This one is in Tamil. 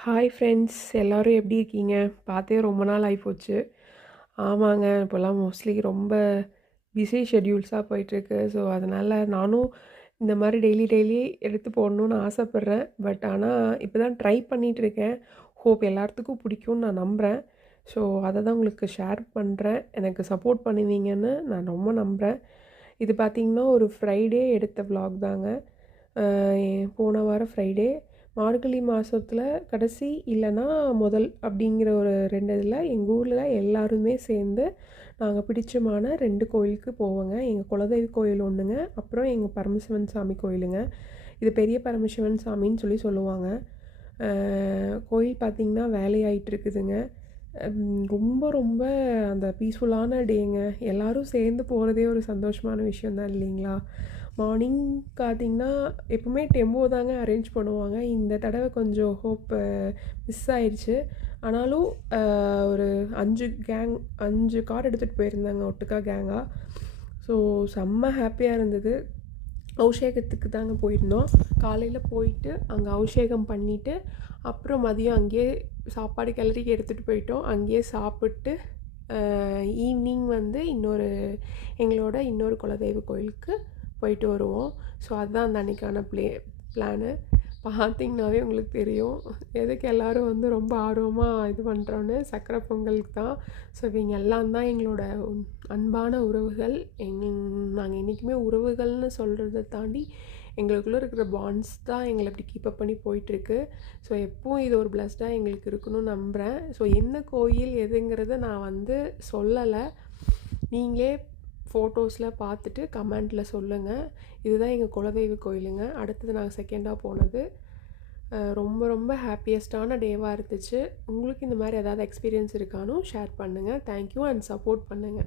ஹாய் ஃப்ரெண்ட்ஸ், எல்லோரும் எப்படி இருக்கீங்க? பார்த்தே ரொம்ப நாள் ஆகிப்போச்சு. ஆமாங்க, இப்போல்லாம் மோஸ்ட்லி ரொம்ப பிஸி ஷெட்யூல்ஸாக போயிட்டுருக்கு. ஸோ அதனால் நானும் இந்த மாதிரி டெய்லி டெய்லி எடுத்து போடணுன்னு ஆசைப்பட்றேன். பட் ஆனால் இப்போ தான் ட்ரை பண்ணிகிட்ருக்கேன். ஹோப் எல்லாத்துக்கும் பிடிக்கும்னு நான் நம்புகிறேன். ஸோ அதை தான் உங்களுக்கு ஷேர் பண்ணுறேன். எனக்கு சப்போர்ட் பண்ணுவீங்கன்னு நான் ரொம்ப நம்புகிறேன். இது பார்த்திங்கன்னா ஒரு ஃப்ரைடே எடுத்த விலாக் தாங்க. போன வாரம் ஃப்ரைடே மார்கழி மாதத்தில் கடைசி இல்லைன்னா முதல் அப்படிங்கிற ஒரு 2 இதில் எங்கள் ஊரில் எல்லாருமே சேர்ந்து நாங்கள் பிடிச்சமான 2 கோயிலுக்கு போவோங்க. எங்கள் குலதெய்வ கோயில் ஒன்றுங்க, அப்புறம் எங்கள் பரமசிவன் சாமி கோயிலுங்க. இது பெரிய பரமசிவன் சாமின்னு சொல்லுவாங்க. கோயில் பார்த்திங்கன்னா வேலையாயிட்டு இருக்குதுங்க. ரொம்ப ரொம்ப அந்த பீஸ்ஃபுல்லான டேங்க. எல்லோரும் சேர்ந்து போகிறதே ஒரு சந்தோஷமான விஷயம் தான் இல்லைங்களா? மார்னிங் பார்த்திங்கன்னா எப்போவுமே டெம்போ தாங்க அரேஞ்ச் பண்ணுவாங்க. இந்த தடவை கொஞ்சம் ஹோப் மிஸ் ஆயிடுச்சு. ஆனாலும் ஒரு 5 கார் எடுத்துகிட்டு போயிருந்தாங்க ஒட்டுக்கா கேங்காக. ஸோ செம்ம ஹாப்பியாக இருந்தது. அபிஷேகத்துக்கு தாங்க போயிருந்தோம். காலையில் போயிட்டு அங்கே அபிஷேகம் பண்ணிவிட்டு அப்புறம் மதியம் அங்கேயே சாப்பாடு கிளறி எடுத்துகிட்டு போயிட்டோம். அங்கேயே சாப்பிட்டு ஈவினிங் வந்து எங்களோட இன்னொரு குலதெய்வ கோயிலுக்கு போயிட்டு வருவோம். ஸோ அதுதான் அந்த அன்றைக்கான பிளானு. பார்த்திங்கனாவே உங்களுக்கு தெரியும் எதுக்கு எல்லோரும் வந்து ரொம்ப ஆர்வமாக இது பண்ணுறோன்னு. சக்கரை பொங்கலுக்கு தான். ஸோ இவங்க எல்லாம் தான் எங்களோட அன்பான உறவுகள். நாங்கள் என்றைக்குமே உறவுகள்னு சொல்கிறத தாண்டி எங்களுக்குள்ளே இருக்கிற பாண்ட்ஸ் தான் எங்களை இப்படி கீப்பப் பண்ணி போயிட்டுருக்கு. ஸோ எப்பவும் இது ஒரு பிளஸ்டாக எங்களுக்கு இருக்கணும்னு நம்புகிறேன். ஸோ என்ன கோயில் எதுங்கிறத நான் வந்து சொல்லலை. நீங்களே ஃபோட்டோஸில் பார்த்துட்டு கமெண்ட்டில் சொல்லுங்கள். இதுதான் எங்கள் குலதெய்வ கோயிலுங்க. அடுத்தது நாங்கள் செகண்டாக போனது. ரொம்ப ரொம்ப ஹாப்பியஸ்டான டேவாக இருந்துச்சு. உங்களுக்கு இந்த மாதிரி ஏதாவது எக்ஸ்பீரியன்ஸ் இருக்கானோ ஷேர் பண்ணுங்கள். தேங்க்யூ அண்ட் சப்போர்ட் பண்ணுங்கள்.